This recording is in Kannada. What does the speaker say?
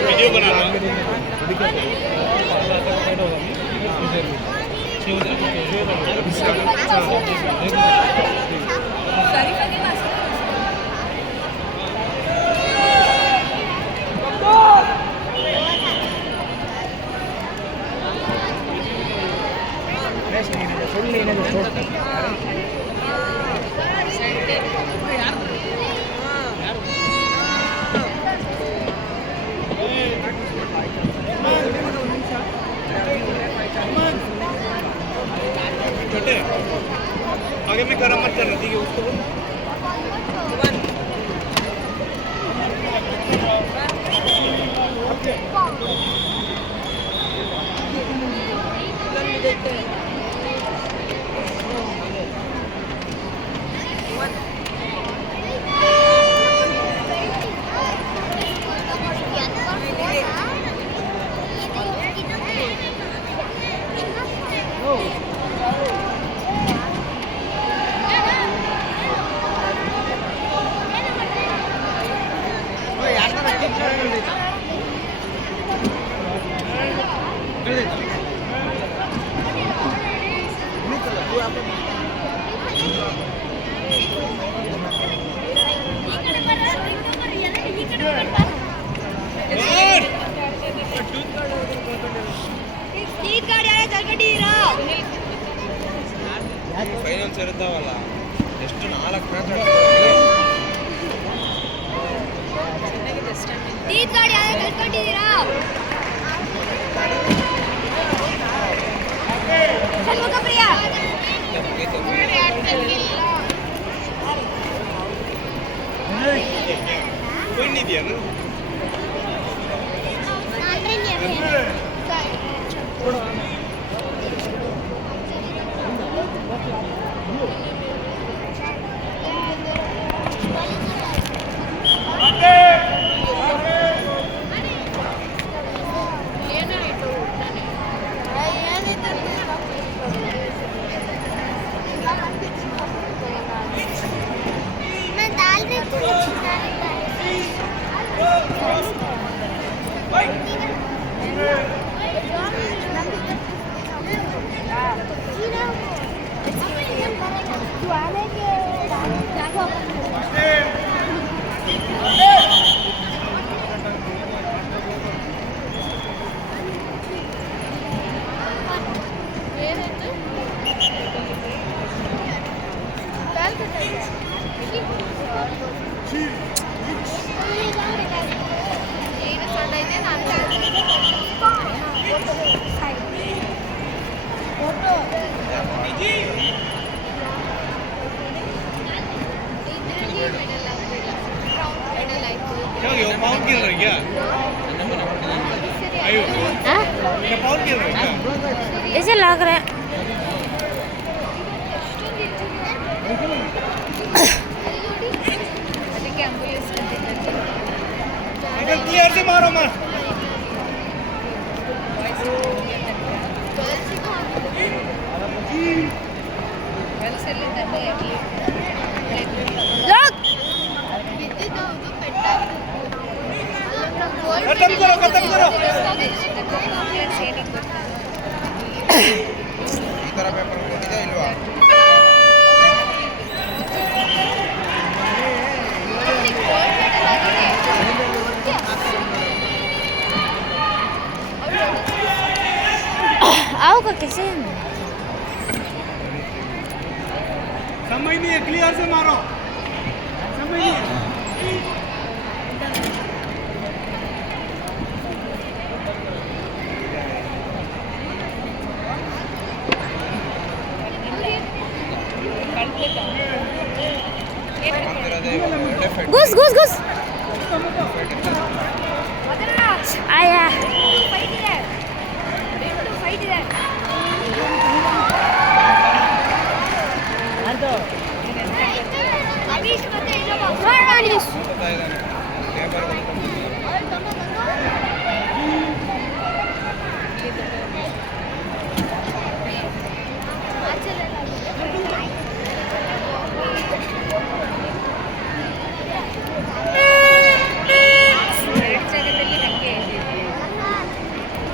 वीडियो बना रहा आगे में गरम मत करना, ठीक है उसको ಫೈನಾನ್ಸ್ ಇರ್ತಾವಲ್ಲ ಎಷ್ಟು 4 ಮ್ಯಾಚ್ ಟೀತ್ ಗಾಡಿ ಯಾರು ಕಲ್ತ್ಕೊಂಡಿದ್ದೀರಾ? ಷಣ್ಮುಖಪ್ರಿಯ ಇದೆಯಾ पाउंड खेल रहे क्या? आयु क्या पाउंड खेल रहे क्या? ऐसे लग रहा है क्लियर से मारो मत खत्म करो ಈ ತರ ಪೇಪರ್ ಕೊಟ್ಟಿದೆ ಇಲ್ವಾ आओगा कैसे समझ नहीं है क्लियर से मारो समझ नहीं है घुस घुस घुस आया पता है